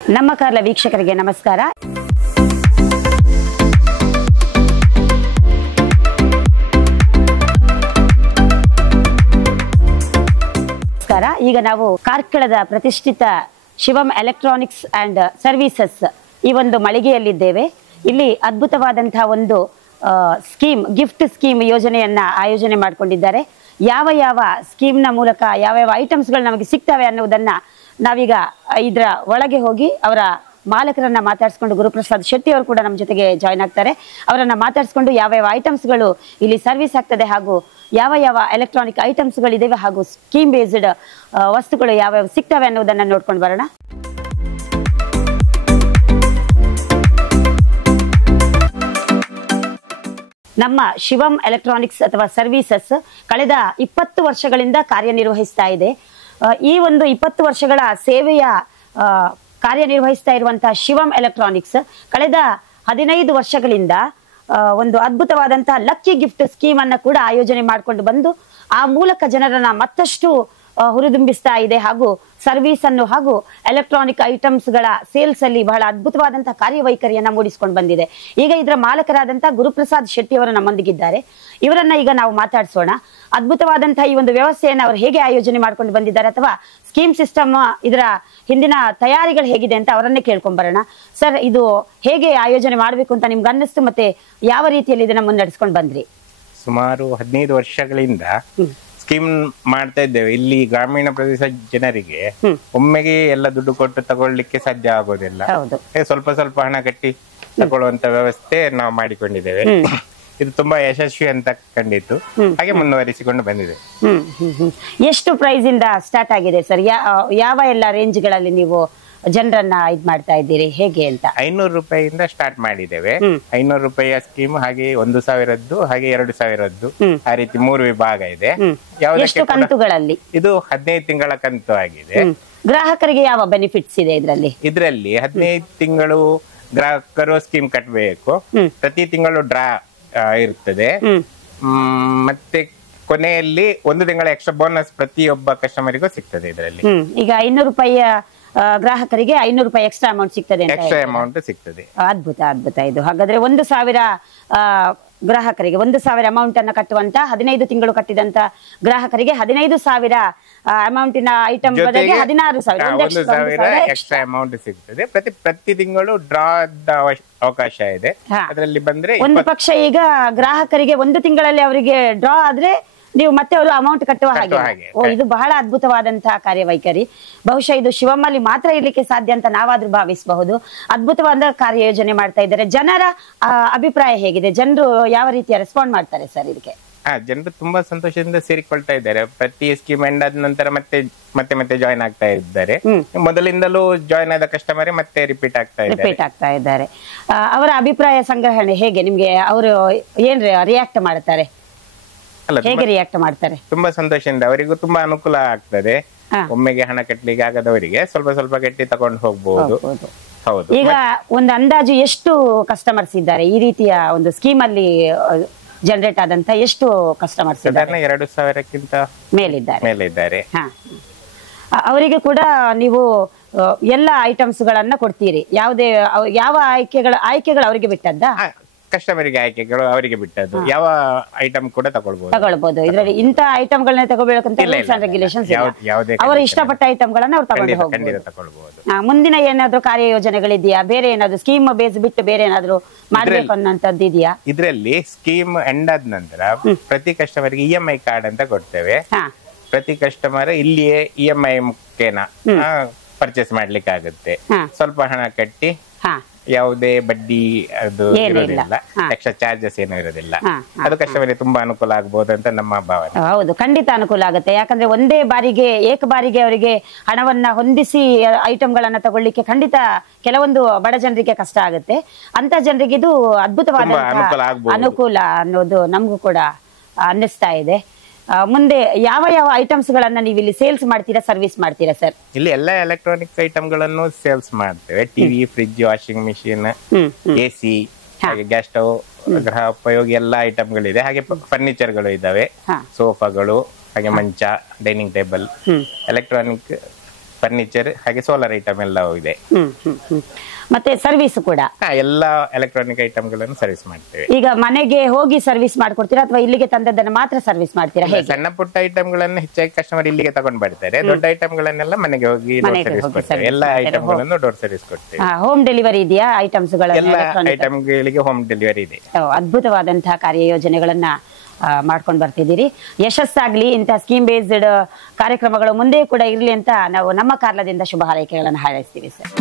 ನಮ್ಮ ಕಾರ್ಲ ವೀಕ್ಷಕರಿಗೆ ನಮಸ್ಕಾರ. ಈಗ ನಾವು ಕಾರ್ಕಳದ ಪ್ರತಿಷ್ಠಿತ ಶಿವಂ ಎಲೆಕ್ಟ್ರಾನಿಕ್ಸ್ ಅಂಡ್ ಸರ್ವಿಸಸ್ ಈ ಒಂದು ಮಳಿಗೆಯಲ್ಲಿದ್ದೇವೆ. ಇಲ್ಲಿ ಅದ್ಭುತವಾದಂತಹ ಒಂದು ಸ್ಕೀಮ್, ಗಿಫ್ಟ್ ಸ್ಕೀಮ್ ಯೋಜನೆಯನ್ನ ಆಯೋಜನೆ ಮಾಡಿಕೊಂಡಿದ್ದಾರೆ. ಯಾವ ಯಾವ ಸ್ಕೀಮ್ನ ಮೂಲಕ ಯಾವ ಯಾವ ಐಟಮ್ಸ್ಗಳು ನಮಗೆ ಸಿಗ್ತವೆ ಅನ್ನೋದನ್ನ ನಾವೀಗ ಇದರ ಒಳಗೆ ಹೋಗಿ ಅವರ ಮಾಲಕರನ್ನ ಮಾತಾಡಿಸ್ಕೊಂಡು, ಗುರುಪ್ರಸಾದ್ ಶೆಟ್ಟಿ ಅವರು ಕೂಡ ನಮ್ಮ ಜೊತೆಗೆ ಜಾಯ್ನ್ ಆಗ್ತಾರೆ. ಅವರನ್ನ ಮಾತಾಡಿಸ್ಕೊಂಡು ಯಾವ ಯಾವ ಐಟಮ್ಸ್ಗಳು ಇಲ್ಲಿ ಸರ್ವಿಸ್ ಆಗ್ತದೆ ಹಾಗೂ ಯಾವ ಯಾವ ಎಲೆಕ್ಟ್ರಾನಿಕ್ ಐಟಮ್ಸ್ಗಳಿದ್ದಾವೆ ಹಾಗೂ ಸ್ಕೀಮ್ ಬೇಸ್ಡ್ ವಸ್ತುಗಳು ಯಾವ್ಯಾವ ಸಿಗ್ತವೆ ಅನ್ನೋದನ್ನ ನೋಡ್ಕೊಂಡು ಬರೋಣ. ನಮ್ಮ ಶಿವಂ ಎಲೆಕ್ಟ್ರಾನಿಕ್ಸ್ ಅಥವಾ ಸರ್ವಿಸಸ್ ಕಳೆದ 20 ವರ್ಷಗಳಿಂದ ಕಾರ್ಯನಿರ್ವಹಿಸ್ತಾ ಇದೆ. ಈ ಒಂದು 20 ವರ್ಷಗಳ ಸೇವೆಯ ಕಾರ್ಯನಿರ್ವಹಿಸ್ತಾ ಇರುವಂತಹ ಶಿವಂ ಎಲೆಕ್ಟ್ರಾನಿಕ್ಸ್ ಕಳೆದ 15 ವರ್ಷಗಳಿಂದ ಒಂದು ಅದ್ಭುತವಾದಂತಹ ಲಕ್ಕಿ ಗಿಫ್ಟ್ ಸ್ಕೀಮ್ ಅನ್ನ ಕೂಡ ಆಯೋಜನೆ ಮಾಡಿಕೊಂಡು ಬಂದು ಆ ಮೂಲಕ ಜನರನ್ನ ಮತ್ತಷ್ಟು ಹುರಿದುಂಬಿಸ್ತಾ ಇದೆ ಹಾಗೂ ಸರ್ವಿಸ್ ಅನ್ನು ಹಾಗೂ ಎಲೆಕ್ಟ್ರಾನಿಕ್ ಐಟಮ್ಸ್ ಗಳ ಸೇಲ್ಸ್ ಅಲ್ಲಿ ಬಹಳ ಅದ್ಭುತವಾದಂತಹ ಕಾರ್ಯವೈಖರಿಯನ್ನ ಮೂಡಿಸಿಕೊಂಡು ಬಂದಿದೆ. ಈಗ ಇದರ ಮಾಲಕರಾದಂತಹ ಗುರುಪ್ರಸಾದ್ ಶೆಟ್ಟಿ ಅವರು ನಮ್ಮೊಂದಿಗಿದ್ದಾರೆ. ಇವರನ್ನ ಈಗ ನಾವು ಮಾತಾಡಿಸೋಣ. ಅದ್ಭುತವಾದಂತಹ ಈ ಒಂದು ವ್ಯವಸ್ಥೆಯನ್ನು ಅವರು ಹೇಗೆ ಆಯೋಜನೆ ಮಾಡ್ಕೊಂಡು ಬಂದಿದ್ದಾರೆ ಅಥವಾ ಸ್ಕೀಮ್ ಸಿಸ್ಟಮ್ ಇದರ ಹಿಂದಿನ ತಯಾರಿಗಳು ಹೇಗಿದೆ ಅಂತ ಅವರನ್ನೇ ಕೇಳ್ಕೊಂಡ್ ಬರೋಣ. ಸರ್, ಇದು ಹೇಗೆ ಆಯೋಜನೆ ಮಾಡಬೇಕು ಅಂತ ನಿಮ್ಗೆ ಅನ್ನಿಸ್ತು, ಮತ್ತೆ ಯಾವ ರೀತಿಯಲ್ಲಿ ಇದನ್ನ ಮುನ್ನಡೆಸ್ಕೊಂಡು ಬಂದ್ರಿ? ಸುಮಾರು 15 ವರ್ಷಗಳಿಂದ ಸ್ಕೀಮ್ ಮಾಡ್ತಾ ಇದ್ದೇವೆ. ಇಲ್ಲಿ ಗ್ರಾಮೀಣ ಪ್ರದೇಶ ಜನರಿಗೆ ಒಮ್ಮೆಗೆ ಎಲ್ಲ ದುಡ್ಡು ಕೊಟ್ಟು ತಗೊಳ್ಳಿಕ್ಕೆ ಸಾಧ್ಯ ಆಗೋದಿಲ್ಲ. ಸ್ವಲ್ಪ ಸ್ವಲ್ಪ ಹಣ ಕಟ್ಟಿ ತಗೊಳ್ಳುವಂತ ವ್ಯವಸ್ಥೆ ನಾವು ಮಾಡಿಕೊಂಡಿದ್ದೇವೆ. ಇದು ತುಂಬಾ ಯಶಸ್ವಿ ಅಂತ ಕಂಡಿತ್ತು, ಹಾಗೆ ಮುಂದುವರಿಸಿಕೊಂಡು ಬಂದಿದೆ. ಎಷ್ಟು ಪ್ರೈಸ್ ಇಂದ ಸ್ಟಾರ್ಟ್ ಆಗಿದೆ ಸರ್? ಯಾವ ಎಲ್ಲ ರೇಂಜ್ ಗಳಲ್ಲಿ ನೀವು ಜನರನ್ನ ಇದ್ ಮಾಡ್ತಾ ಇದ್ದೀರಿ, ಹೇಗೆ ಅಂತ? 500 ರೂಪಾಯಿಯಿಂದ ಸ್ಟಾರ್ಟ್ ಮಾಡಿದ್ದೇವೆ. 500 ರೂಪಾಯಿಯ ಸ್ಕೀಮ್, ಹಾಗೆ 1000ದ್ದು, ಹಾಗೆ 2000ದ್ದು, ಆ ರೀತಿ 3 ವಿಭಾಗ ಇದೆ. ಎಷ್ಟು ಕಂತುಗಳಲ್ಲಿ? ಇದು 15 ತಿಂಗಳ ಕಂತು ಆಗಿದೆ. ಗ್ರಾಹಕರಿಗೆ ಯಾವ ಬೆನಿಫಿಟ್ಸ್ ಇದೆ ಇದರಲ್ಲಿ? 15 ತಿಂಗಳು ಗ್ರಾಹಕರು ಸ್ಕೀಮ್ ಕಟ್ಟಬೇಕು. ಪ್ರತಿ ತಿಂಗಳು ಡ್ರಾ ಇರ್ತದೆ. ಮತ್ತೆ ಕೊನೆಯಲ್ಲಿ 1 ತಿಂಗಳ ಎಕ್ಸ್ಟ್ರಾ ಬೋನಸ್ ಪ್ರತಿಯೊಬ್ಬ ಕಸ್ಟಮರಿಗೂ ಸಿಗ್ತದೆ. ಇದರಲ್ಲಿ ಈಗ 500 ರೂಪಾಯಿಯ ಗ್ರಾಹಕರಿಗೆ 500 ರೂಪಾಯಿ ಎಕ್ಸ್ಟ್ರಾ ಅಮೌಂಟ್ ಸಿಗ್ತದೆ. ಎಕ್ಸ್ಟ್ರಾ ಅಮೌಂಟ್ ಸಿಗ್ತದೆ. ಅದ್ಭುತ ಅದ್ಭುತ. ಇದು ಹಾಗಾದ್ರೆ 1000 ಗ್ರಾಹಕರಿಗೆ 1000 ಅಮೌಂಟ್ ಅನ್ನ ಕಟ್ಟುವಂತ 15 ತಿಂಗಳು ಕಟ್ಟಿದಂತ ಗ್ರಾಹಕರಿಗೆ 15,000 ಅಮೌಂಟಿನ ಐಟಮ್ ಬದಲಿಗೆ 16,000 ಎಕ್ಸ್ಟ್ರಾ ಅಮೌಂಟ್ ಸಿಗ್ತದೆ. ಪ್ರತಿ ತಿಂಗಳು ಡ್ರಾ ಅವಕಾಶ ಇದೆ. ಅದರಲ್ಲಿ ಬಂದ್ರೆ ಒಂದು ಪಕ್ಷ ಈಗ ಗ್ರಾಹಕರಿಗೆ 1 ತಿಂಗಳಲ್ಲಿ ಅವರಿಗೆ ಡ್ರಾ ಆದ್ರೆ ನೀವು ಮತ್ತೆ ಅವರು ಅಮೌಂಟ್ ಕಟ್ಟುವ ಹಾಗೆ. ಇದು ಬಹಳ ಅದ್ಭುತವಾದಂತಹ ಕಾರ್ಯವೈಖರಿ. ಬಹುಶಃ ಇದು ಶಿವಮ್ಮಲ್ಲಿ ಮಾತ್ರ ಇರ್ಲಿಕ್ಕೆ ಸಾಧ್ಯ ಅಂತ ನಾವಾದ್ರೂ ಭಾವಿಸಬಹುದು. ಅದ್ಭುತವಾದ ಕಾರ್ಯಯೋಜನೆ ಮಾಡ್ತಾ ಇದ್ದಾರೆ. ಜನರ ಅಭಿಪ್ರಾಯ ಹೇಗಿದೆ? ಜನರು ಯಾವ ರೀತಿಯ ರೆಸ್ಪಾಂಡ್ ಮಾಡ್ತಾರೆ ಸರ್ ಇದಕ್ಕೆ? ಜನರು ತುಂಬಾ ಸಂತೋಷದಿಂದ ಸೇರಿಕೊಳ್ತಾ ಇದ್ದಾರೆ. ಪ್ರತಿ ಸ್ಕೀಮ್ ಎಂಡ್ ಆದ ನಂತರ ಮತ್ತೆ ಜಾಯ್ನ್ ಆಗ್ತಾ ಇದ್ದಾರೆ. ಮೊದಲಿಂದಲೂ ಜಾಯ್ನ್ ಆದ ಕಸ್ಟಮರ್ ಮತ್ತೆ ರಿಪೀಟ್ ಆಗ್ತಾ ಇದ್ದಾರೆ. ಅವರ ಅಭಿಪ್ರಾಯ ಸಂಗ್ರಹಣೆ ಹೇಗೆ? ನಿಮ್ಗೆ ಅವರು ಏನ್ ರಿಯಾಕ್ಟ್ ಮಾಡ್ತಾರೆ? ಹೇಗೆ ರಿಯಾಕ್ಟ್ ಮಾಡ್ತಾರೆ? ತುಂಬಾ ಸಂತೋಷದಿಂದ, ಅವರಿಗೂ ತುಂಬಾ ಅನುಕೂಲ ಆಗ್ತದೆ. ಒಮ್ಮೆಗೆ ಹಣ ಕಟ್ಟಲಿಕ್ಕೆ ಆಗದವರಿಗೆ ಸ್ವಲ್ಪ ಸ್ವಲ್ಪ ಕಟ್ಟಿ ತಗೊಂಡು ಹೋಗ್ಬಹುದು. ಹೌದು. ಈಗ ಒಂದು ಅಂದಾಜು ಎಷ್ಟು ಕಸ್ಟಮರ್ಸ್ ಇದ್ದಾರೆ ಈ ರೀತಿಯ ಒಂದು ಸ್ಕೀಮ್ ಅಲ್ಲಿ ಜನರೇಟ್ ಆದಂತ? ಎಷ್ಟು ಕಸ್ಟಮರ್ಸ್ ಇದ್ದಾರೆ? 2,000ಕ್ಕಿಂತ ಮೇಲಿದ್ದಾರೆ. ಅವರಿಗೆ ಕೂಡ ನೀವು ಎಲ್ಲ ಐಟಮ್ಸ್ ಗಳನ್ನ ಕೊಡ್ತೀರಿ? ಯಾವ ಆಯ್ಕೆಗಳು ಅವರಿಗೆ ಬಿಟ್ಟದ್ದ? ಕಸ್ಟಮರಿಗೆ ಆಯ್ಕೆಗಳು ಅವರಿಗೆ ಬಿಟ್ಟದ್ದು. ಯಾವ ಐಟಮ್ ಕೂಡ ತಗೊಳ್ಬಹುದು. ಇದರಲ್ಲಿ ಇಂತ ಐಟಮ್ ಗಳನ್ನ ತಗೋಬೇಕಂತ ರೂಲ್ಸ್ ಅಂಡ್ ರೆಗ್ಯುಲೇಷನ್ಸ್ ಇಲ್ಲ. ಅವರು ಇಷ್ಟಪಟ್ಟ ಐಟಮ್ ಗಳನ್ನ ಅವ್ರು ತಗೊಳ್ಬಹುದು. ಮುಂದಿನ ಏನಾದ್ರು ಕಾರ್ಯಯೋಜನೆಗಳಿದೆಯಾ? ಬೇರೆ ಏನಾದ್ರು ಸ್ಕೀಮ್ ಬೇಸ್ ಬಿಟ್ಟು ಬೇರೆ ಏನಾದ್ರು ಮಾಡ್ಬೇಕು ಅನ್ನೋಂಥದ್ದು ಇದೆಯಾ? ಇದರಲ್ಲಿ ಸ್ಕೀಮ್ ಎಂಡ್ ಆದ ನಂತರ ಪ್ರತಿ ಕಸ್ಟಮರ್ಗೆ EMI ಕಾರ್ಡ್ ಅಂತ ಕೊಡ್ತೇವೆ. ಪ್ರತಿ ಕಸ್ಟಮರ್ ಇಲ್ಲಿಯೇ EMI ಮುಖೇನ ಪರ್ಚೇಸ್ ಮಾಡ್ಲಿಕ್ಕೆ ಆಗುತ್ತೆ. ಸ್ವಲ್ಪ ಹಣ ಕಟ್ಟಿ ಯಾವುದೇ ಬಡ್ಡಿ ಅದು ಇರೋದಿಲ್ಲ, ಎಕ್ಸ್ಟ್ರಾ ಚಾರ್ಜಸ್ ಏನೂ ಇರೋದಿಲ್ಲ. ಅದು ಕಸ್ಟಮರ್ಗೆ ತುಂಬಾ ಅನುಕೂಲ ಆಗಬಹುದು ಅಂತ ನಮ್ಮ ಭಾವನೆ. ಹೌದು, ಖಂಡಿತ ಅನುಕೂಲ ಆಗುತ್ತೆ. ಯಾಕಂದ್ರೆ ಒಂದೇ ಬಾರಿಗೆ ಏಕಬಾರಿಗೆ ಅವರಿಗೆ ಹಣವನ್ನ ಹೊಂದಿಸಿ ಐಟಮ್ ಗಳನ್ನ ತಗೊಳ್ಳಿಕ್ಕೆ ಖಂಡಿತ ಕೆಲವೊಂದು ಬಡ ಜನರಿಗೆ ಕಷ್ಟ ಆಗುತ್ತೆ. ಅಂತ ಜನರಿಗೆ ಇದು ಅದ್ಭುತವಾದ ಅನುಕೂಲ ಅನ್ನೋದು ನಮಗೂ ಕೂಡ ಅನ್ನಿಸ್ತಾ ಇದೆ. ಮುಂದೆ ಯಾವ ಯಾವ ಐಟಮ್ಸ್ ಗಳನ್ನ ನೀವು ಇಲ್ಲಿ ಸೇಲ್ಸ್ ಮಾಡ್ತೀರಾ, ಸರ್ವಿಸ್ ಮಾಡ್ತೀರಾ ಸರ್? ಇಲ್ಲಿ ಎಲ್ಲ ಎಲೆಕ್ಟ್ರಾನಿಕ್ ಐಟಮ್ ಗಳನ್ನು ಸೇಲ್ಸ್ ಮಾಡ್ತೇವೆ. TV, fridge, washing machine, AC, ಹಾಗೆ ಗ್ಯಾಸ್ ಸ್ಟವ್, ಗೃಹ ಉಪಯೋಗಿ ಎಲ್ಲ ಐಟಮ್ ಗಳಿದೆ. ಹಾಗೆ ಫರ್ನಿಚರ್ ಗಳು ಇದಾವೆ, ಸೋಫಾಗಳು, ಹಾಗೆ ಮಂಚ, ಡೈನಿಂಗ್ ಟೇಬಲ್, ಎಲೆಕ್ಟ್ರಾನಿಕ್ ಫರ್ನಿಚರ್ ಹಾಗೆ ಸೋಲಾರ್ ಐಟಮ್ ಎಲ್ಲ ಇದೆ. ಮತ್ತೆ ಸರ್ವಿಸ್ ಕೂಡ ಎಲ್ಲ ಎಲೆಕ್ಟ್ರಾನಿಕ್ ಐಟಮ್ಗಳನ್ನು ಸರ್ವಿಸ್ ಮಾಡ್ತೇವೆ. ಈಗ ಮನೆಗೆ ಹೋಗಿ ಸರ್ವಿಸ್ ಮಾಡ್ಕೊಡ್ತೀರಾ ಅಥವಾ ಇಲ್ಲಿಗೆ ತಂದದ್ದನ್ನು ಮಾತ್ರ ಸರ್ವಿಸ್ ಮಾಡ್ತೀರಾ? ಸಣ್ಣ ಪುಟ್ಟ ಐಟಮ್ಗಳನ್ನು ಹೆಚ್ಚಾಗಿ ಕಸ್ಟಮರ್ ಇಲ್ಲಿಗೆ ತಗೊಂಡು ಬರ್ತಾರೆ. ದೊಡ್ಡ ಐಟಮ್ಗಳನ್ನೆಲ್ಲ ಮನೆಗೆ ಹೋಗಿ ಡೋರ್ ಸರ್ವಿಸ್ ಕೊಡ್ತೇವೆ. ಎಲ್ಲ ಐಟಮ್ಗಳನ್ನು ಡೋರ್ ಸರ್ವಿಸ್ ಕೊಡ್ತೇವೆ. ಹೋಮ್ ಡೆಲಿವರಿ ಇದೆಯಾ ಐಟಮ್ಸ್ ಎಲ್ಲ ಐಟಮ್ಗಳಿಗೆ ಹೋಮ್ ಡೆಲಿವರಿ ಇದೆ. ಅದ್ಭುತವಾದಂತಹ ಕಾರ್ಯಯೋಜನೆಗಳನ್ನ ಮಾಡ್ಕೊಂಡು ಬರ್ತಿದ್ದೀರಿ. ಯಶಸ್ಸಾಗ್ಲಿ. ಇಂತಹ ಸ್ಕೀಮ್ ಬೇಸ್ಡ್ ಕಾರ್ಯಕ್ರಮಗಳು ಮುಂದೆ ಕೂಡ ಇರ್ಲಿ ಅಂತ ನಾವು ನಮ್ಮ ಕಾರ್ಲದಿಂದ ಶುಭ ಹಾರೈಕೆಗಳನ್ನು ಹಾರೈಸ್ತೀವಿ ಸರ್.